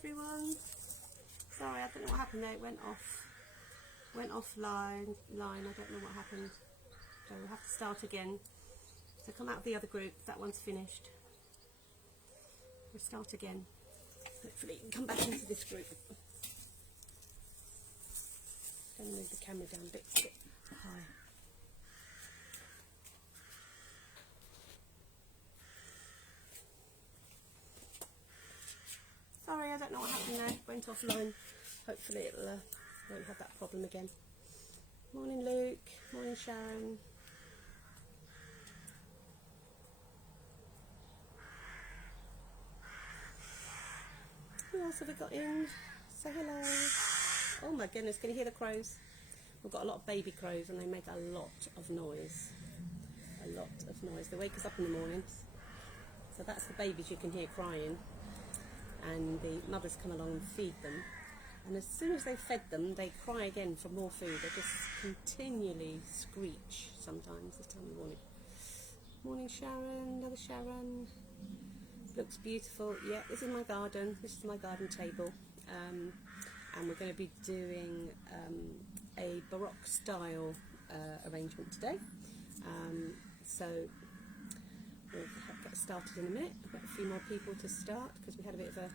everyone. Sorry, I don't know what happened there. It went offline. I don't know what happened. So we'll have to start again. So come out of the other group. That one's finished. We'll start again. Hopefully you can come back into this group. I'm going to move the camera down a bit high. Sorry, I don't know what happened there. It went offline. Hopefully it won't have that problem again. Morning Luke, morning Sharon. Who else have we got in? Say hello. Oh my goodness, can you hear the crows? We've got a lot of baby crows and they make a lot of noise. A lot of noise. They wake us up in the mornings. So that's the babies you can hear crying. And the mothers come along and feed them. And as soon as they've fed them, they cry again for more food. They just continually screech sometimes this time of the morning. Morning Sharon, another Sharon. Looks beautiful. Yeah, this is my garden. This is my garden table. And we're going to be doing a Baroque style arrangement today. So we'll get started in a minute. I've got a few more people to start because we had a bit of a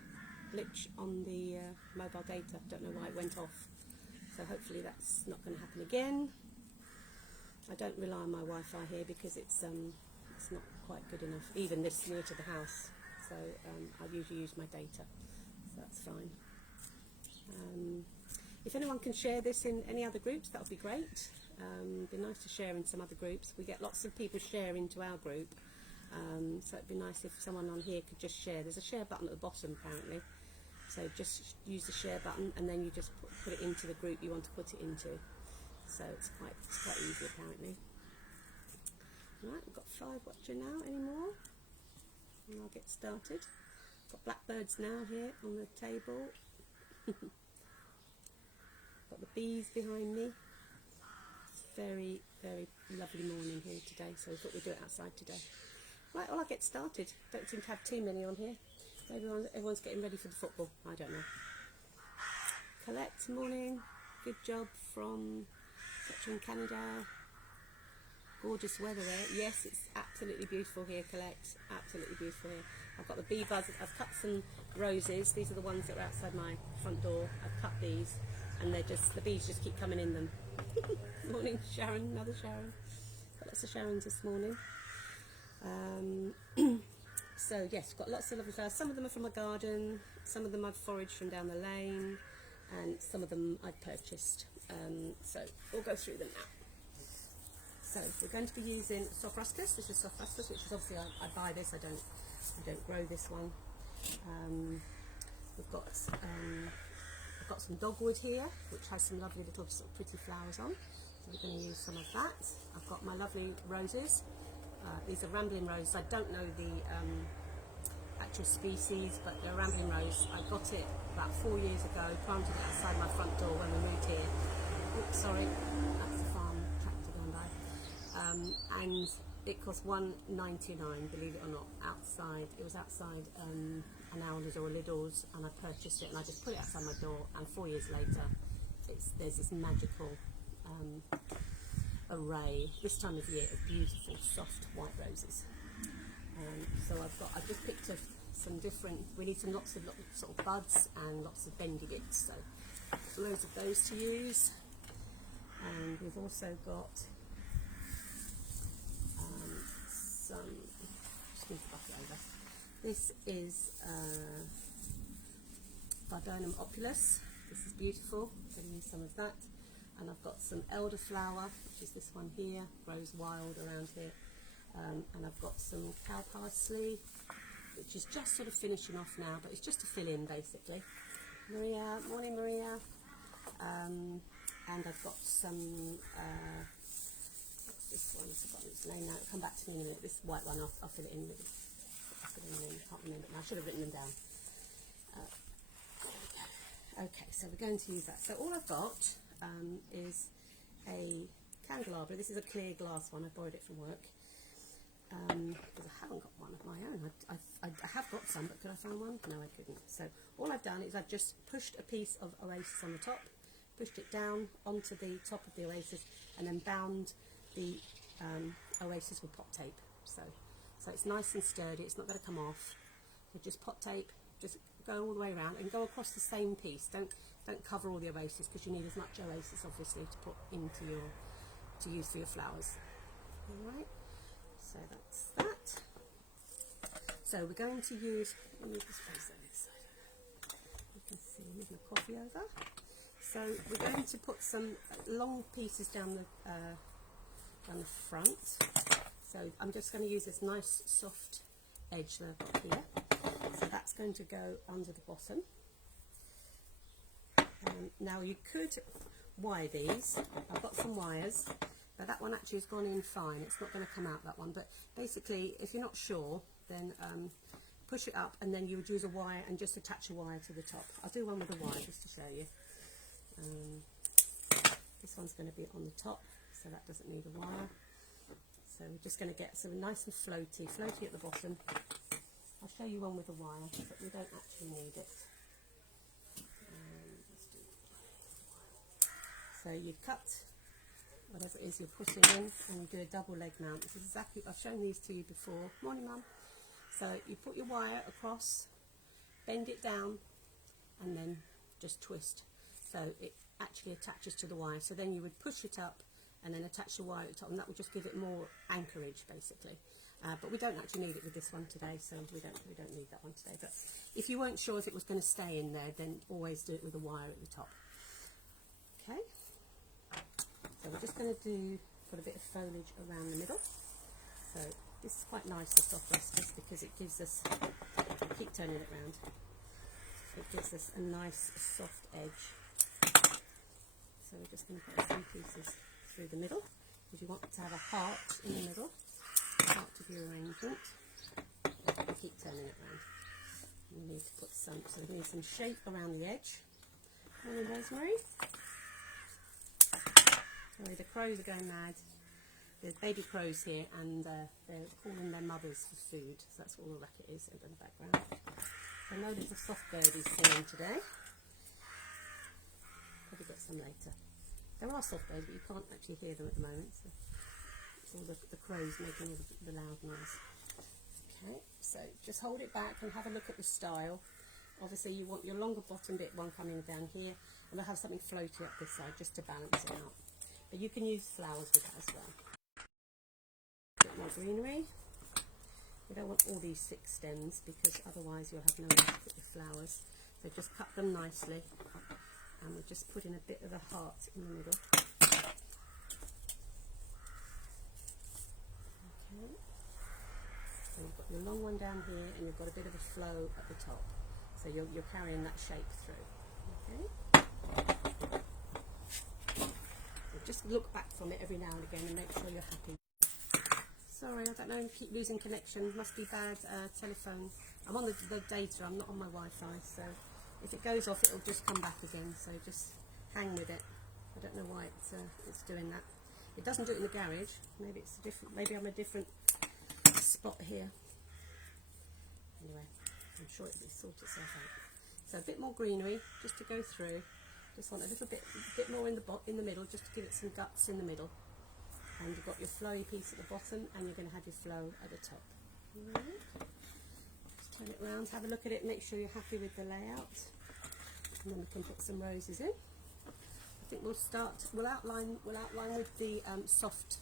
glitch on the mobile data. Don't know why it went off. So hopefully that's not going to happen again. I don't rely on my Wi-Fi here because it's not quite good enough, even this near to the house. So I usually use my data, so that's fine. If anyone can share this in any other groups, that would be great. It'd be nice to share in some other groups. We get lots of people share into our group, so it'd be nice if someone on here could just share. There's a share button at the bottom apparently, so just use the share button and then you just put it into the group you want to put it into. So it's quite easy apparently. Right, we've got 5 watching now. Any more? And I'll get started. Got blackbirds now here on the table. Got the bees behind me. It's very, very lovely morning here today, so we thought we'd do it outside today. Right, well, I'll get started. Don't seem to have too many on here. Maybe everyone's getting ready for the football. I don't know. Colette, morning. Good job from in Canada. Gorgeous weather there. Yes, it's absolutely beautiful here, Colette. Absolutely beautiful here. I've got the bee buzz. I've cut some roses. These are the ones that are outside my front door. I've cut these, and the bees just keep coming in them. Morning, Sharon. Another Sharon. Got lots of Sharons this morning. So yes, got lots of lovely flowers. Some of them are from my garden. Some of them I've foraged from down the lane, and some of them I've purchased. So we'll go through them now. So we're going to be using Sophrostis. This is Sophrostis, which is obviously I buy this. I don't grow this one. I've got some dogwood here, which has some lovely little sort of pretty flowers on. So we're going to use some of that. I've got my lovely roses. These are rambling roses. I don't know the actual species, but they're rambling rose. I got it about 4 years ago. Planted it outside my front door when we moved here. Oops, sorry, that's the farm tractor going by. And it cost $1.99, believe it or not, outside. It was outside an Aldi's or a Lidl's, and I purchased it and I just put it outside my door, and 4 years later there's this magical array this time of year of beautiful soft white roses. So I've just picked some different, we need lots of sort of buds and lots of bendy bits, so loads of those to use. And we've also got some, just move the bucket over. This is Viburnum opulus. This is beautiful. I'm going to use some of that. And I've got some elderflower, which is this one here, grows wild around here. And I've got some cow parsley, which is just sort of finishing off now, but it's just to fill in basically. Maria, morning Maria. And I've got some, what's this one? I've forgotten its name now. It'll come back to me in a minute. This white one, I'll fill it in. I'll fill it in. I can't remember it now. I should have written them down. There we go. Okay, so we're going to use that. So all I've got is a candelabra. This is a clear glass one. I borrowed it from work because I haven't got one of my own. I have got got some, but could I find one? No, I couldn't. So all I've done is I've just pushed a piece of oasis on the top, pushed it down onto the top of the oasis, and then bound the oasis with pop tape. So it's nice and sturdy, it's not going to come off. So just pop tape, just go all the way around and go across the same piece. Don't cover all the oasis, because you need as much oasis obviously to put into your, to use for your flowers. Alright, so that's that. So we're going to use, let me just place that this side. You can see, move my coffee over. So we're going to put some long pieces down the front. So I'm just going to use this nice soft edge that I've got here. So that's going to go under the bottom. Now you could wire these. I've got some wires, but that one actually has gone in fine. It's not going to come out, that one. But basically, if you're not sure, then push it up, and then you would use a wire and just attach a wire to the top. I'll do one with a wire just to show you. This one's going to be on the top, so that doesn't need a wire. So we're just going to get some nice and floaty at the bottom. I'll show you one with a wire, but we don't actually need it. Let's do it. So you cut whatever it is you're putting in, and you do a double leg mount. This is exactly, I've shown these to you before. Morning, Mum. So you put your wire across, bend it down, and then just twist. So it actually attaches to the wire. So then you would push it up and then attach the wire at the top, and that would just give it more anchorage basically. But we don't actually need it with this one today, so we don't need that one today. But if you weren't sure if it was going to stay in there, then always do it with a wire at the top. Okay. So we're just going to put a bit of foliage around the middle. So this is quite nice, the soft rustic, because it gives us, keep turning it around, it gives us a nice soft edge. So we're just going to put some pieces through the middle, because you want to have a heart in the middle, part of your arrangement. And keep turning it around. We need to put some, so we need some shape around the edge. Morning, Rosemary. Sorry, the crows are going mad. There's baby crows here, and they're calling their mothers for food, so that's all the racket is over in the background. I know there's a soft birdies singing today. Probably get some later. There are soft birds, but you can't actually hear them at the moment, so it's all the crows making all the loud noise. Okay, so just hold it back and have a look at the style. Obviously you want your longer bottom bit one coming down here, and we'll have something floaty up this side just to balance it out. But you can use flowers with that as well. A bit more greenery. You don't want all these thick stems, because otherwise you'll have nowhere to put your flowers. So just cut them nicely, and we'll just put in a bit of a heart in the middle. Okay. So you've got your long one down here, and you've got a bit of a flow at the top. So you're carrying that shape through. Okay. So just look back from it every now and again and make sure you're happy. Sorry, I don't know, I keep losing connection. Must be bad telephone. I'm on the data, I'm not on my Wi-Fi, so if it goes off, it'll just come back again. So just hang with it. I don't know why it's doing that. It doesn't do it in the garage. Maybe it's different. Maybe I'm a different spot here. Anyway, I'm sure it'll sort itself out. So a bit more greenery just to go through. Just want a little bit more in the middle, just to give it some guts in the middle. And you've got your flowy piece at the bottom, and you're going to have your flow at the top. Alright. Just turn it around, have a look at it, make sure you're happy with the layout, and then we can put some roses in. I think we'll outline with the soft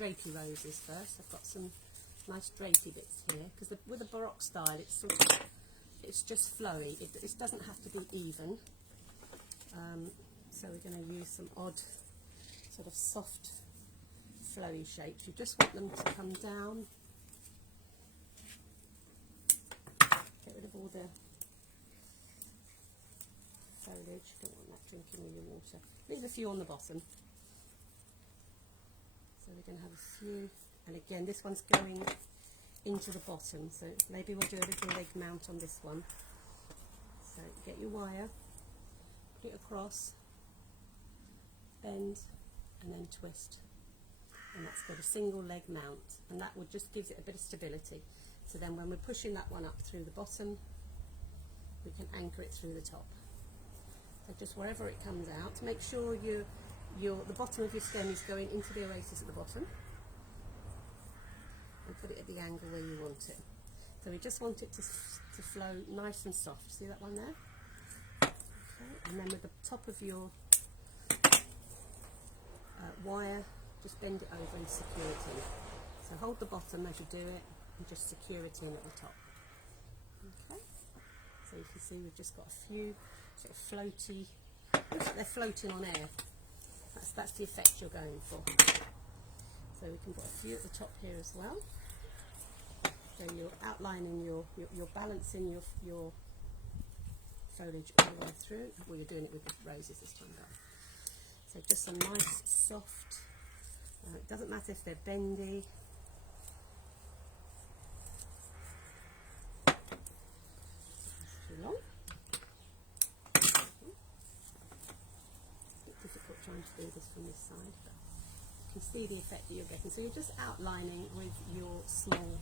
drapey roses first. I've got some nice drapey bits here, because with the Baroque style, it's just flowy. It doesn't have to be even. So we're going to use some odd sort of soft flowy shapes. You just want them to come down. Get rid of all the foliage. Don't want that drinking all your water. Leave a few on the bottom. So we're going to have a few, and again this one's going into the bottom, so maybe we'll do a little leg mount on this one. So get your wire, put it across, bend, and then twist. And that's got a single leg mount, and that would just give it a bit of stability. So then when we're pushing that one up through the bottom, we can anchor it through the top. So just wherever it comes out, make sure the bottom of your stem is going into the oasis at the bottom, and put it at the angle where you want it. So we just want it to flow nice and soft. See that one there? Okay. And then with the top of your wire, just bend it over and secure it in. So hold the bottom as you do it and just secure it in at the top. Okay. So you can see we've just got a few sort of floaty, they're floating on air. That's the effect you're going for. So we can put a few at the top here as well. So you're outlining you're balancing your foliage all the way through. Well, you're doing it with the roses this time around. So just some nice soft, it doesn't matter if they're bendy. That's too long. It's a bit difficult trying to do this from this side, but you can see the effect that you're getting. So you're just outlining with your small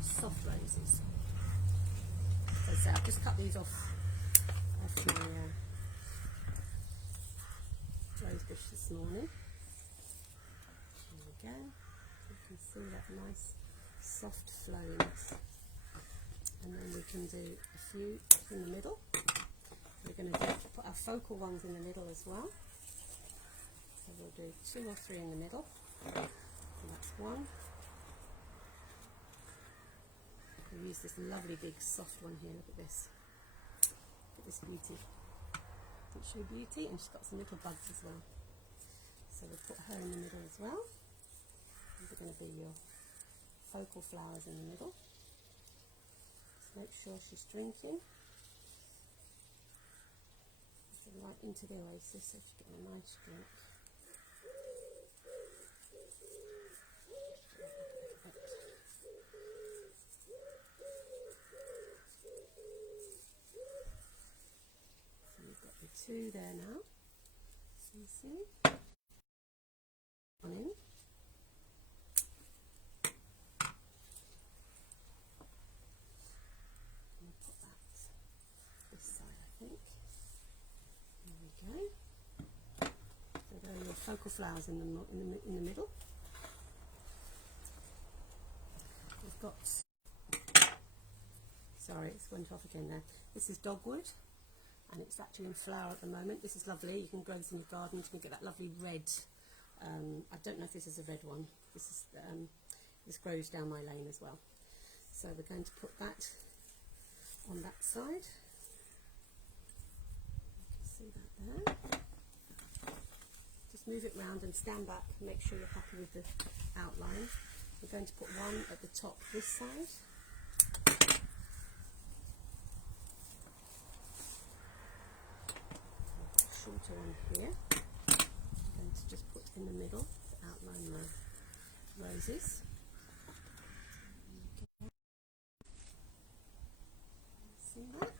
soft roses. So I've just cut these off my rose bush this morning. There we go. You can see that nice soft flowiness. And then we can do a few in the middle. We're going to put our focal ones in the middle as well. So we'll do 2 or 3 in the middle. So that's one. We'll use this lovely big soft one here. Look at this. Look at this beauty. Doesn't show beauty, and she's got some little bugs as well. So we'll put her in the middle as well. These are going to be your focal flowers in the middle. Just make sure she's drinking. So right into the oasis, so she's getting a nice drink. Two there now. So you see, one in. And put that this side, I think. There we go. So there are your focal flowers in the middle. We've got. Sorry, it's went off again there. This is dogwood. And it's actually in flower at the moment. This is lovely. You can grow this in your garden. You can get that lovely red. I don't know if this is a red one. This grows down my lane as well. So we're going to put that on that side. You can see that there. Just move it round and stand back and make sure you're happy with the outline. We're going to put one at the top this side. Shorter one here. I'm going to just put in the middle to outline the roses. Okay. See that?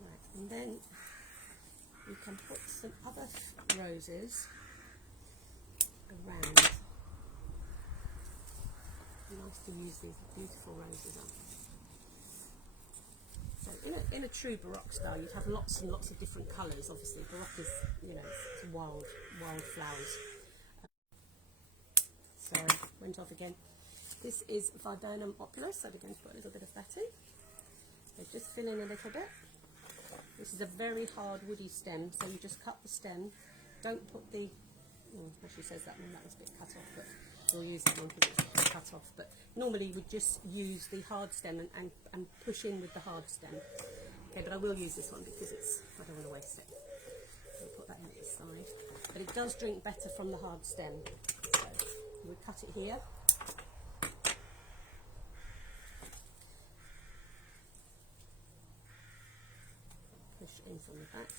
Right, and then we can put some other roses around. Nice to use these beautiful roses up. So in a true Baroque style, you'd have lots and lots of different colours. Obviously, Baroque is, it's wild flowers. Sorry, went off again. This is Viburnum opulus, so we're going to put a little bit of that in. So just fill in a little bit. This is a very hard woody stem, so you just cut the stem. Don't put the, she says that one, that was a bit cut off, but we'll use that one because it's cut off. But normally we just use the hard stem and push in with the hard stem. Okay, but I will use this one because I don't want to waste it. So we'll put that in at the side. But it does drink better from the hard stem. So we'll cut it here. Push it in from the back.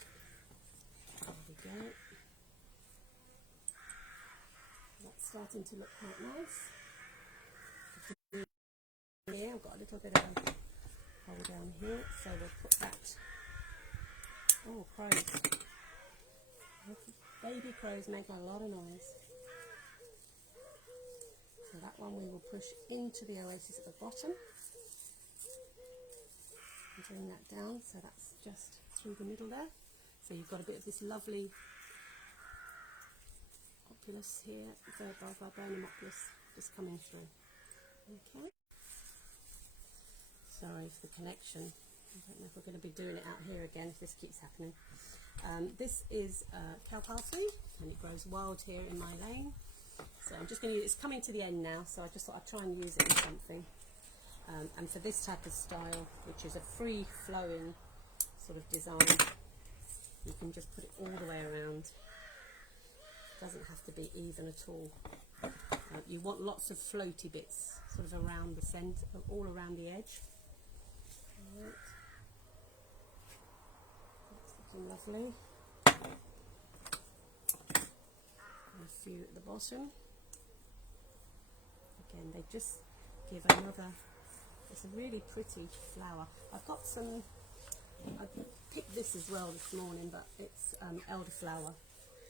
There we go. That's starting to look quite nice. Here, I've got a little bit of a hole down here, so we'll put that. Oh, crows. Baby crows make a lot of noise. one we will push into the oasis at the bottom and bring that down, so that's just through the middle there. So you've got a bit of this lovely opulus here, viburnum opulus just coming through. Okay. Sorry for the connection. I don't know if we're going to be doing it out here again if this keeps happening. This is cow parsley, and it grows wild here in my lane. So I'm just going to use, it's coming to the end now, so I just thought I'd try and use it in something. And for this type of style, which is a free flowing sort of design, you can just put it all the way around. It doesn't have to be even at all. You want lots of floaty bits sort of around the centre, all around the edge. Alright. That's looking lovely. And a few at the bottom. Again, they just give another, it's a really pretty flower. I've got some, I picked this as well this morning, but it's elderflower,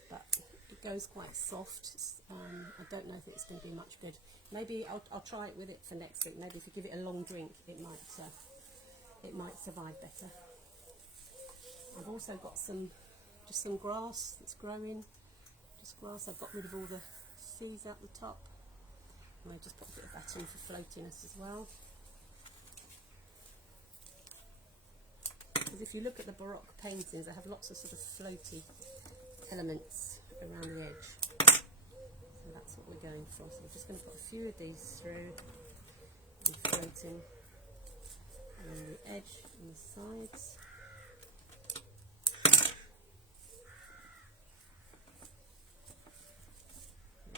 but it goes quite soft. I don't know if it's going to be much good. Maybe I'll try it with it for next week. Maybe if you give it a long drink, it might survive better. I've also got just some grass that's growing. Just grass. I've got rid of all the seeds out the top. I just put a bit of that in for floatiness as well. Because if you look at the Baroque paintings, they have lots of sort of floaty elements around the edge. So that's what we're going for. So we're just going to put a few of these through and floating along the edge and the sides.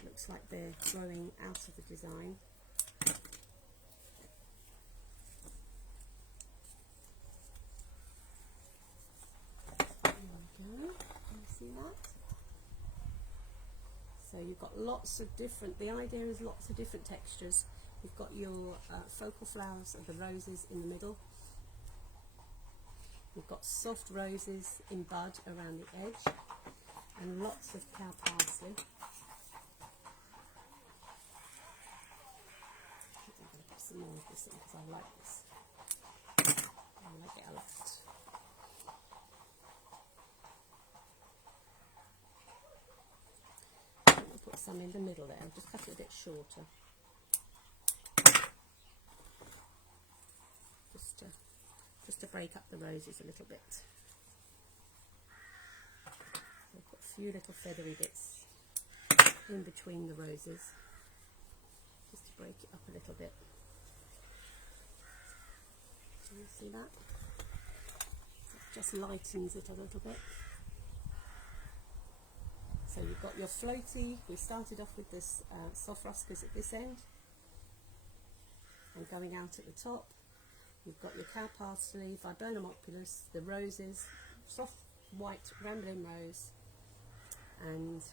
Looks like they're growing out of the design. There we go. Can you see that? So you've got lots of different, the idea is lots of different textures. You've got your focal flowers of the roses in the middle. You've got soft roses in bud around the edge, and lots of cow parsley. Some more of this in because I like this. I like it a lot. I'm going to put some in the middle there. I'll just cut it a bit shorter. Just to break up the roses a little bit. I'll put a few little feathery bits in between the roses, just to break it up a little bit. Can you see that? It just lightens it a little bit. So you've got your floaty. We started off with this soft ruscas at this end, and going out at the top. You've got your cow parsley, viburnum opulus, the roses, soft white rambling rose, and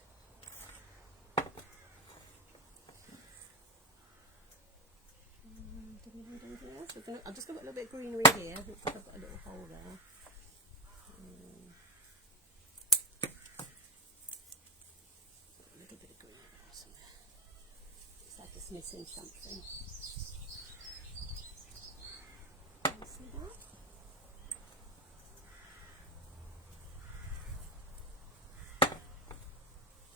anything else? I'm just going to put a little bit of greenery here. Looks like I've got a little hole there. A little bit of greenery bottom there. It's like it's missing something. Can you see that?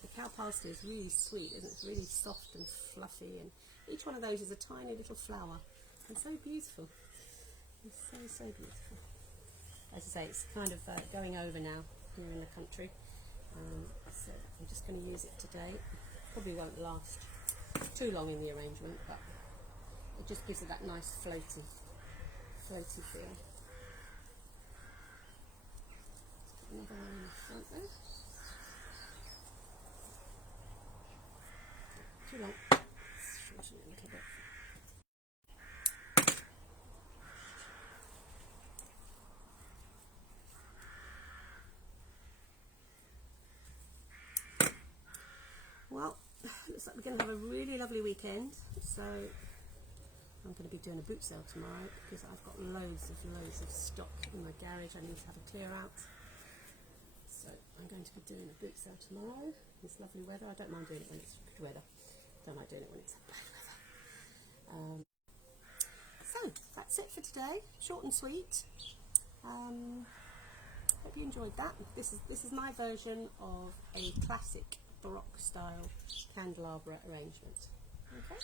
The cow parsley is really sweet, isn't it? It's really soft and fluffy, and each one of those is a tiny little flower. And so beautiful. It's so, so beautiful. As I say, it's kind of going over now here in the country. So I'm just going to use it today. Probably won't last too long in the arrangement, but it just gives it that nice floaty feel. Another one in the front there. Too long. Shorten it a little bit. Well, looks like we're going to have a really lovely weekend. So I'm going to be doing a boot sale tomorrow because I've got loads of stock in my garage. I need to have a clear out. So I'm going to be doing a boot sale tomorrow. It's lovely weather. I don't mind doing it when it's good weather. Don't mind doing it when it's bad weather. that's it for today. Short and sweet. Hope you enjoyed that. This is my version of a classic Baroque style candelabra arrangement. Okay.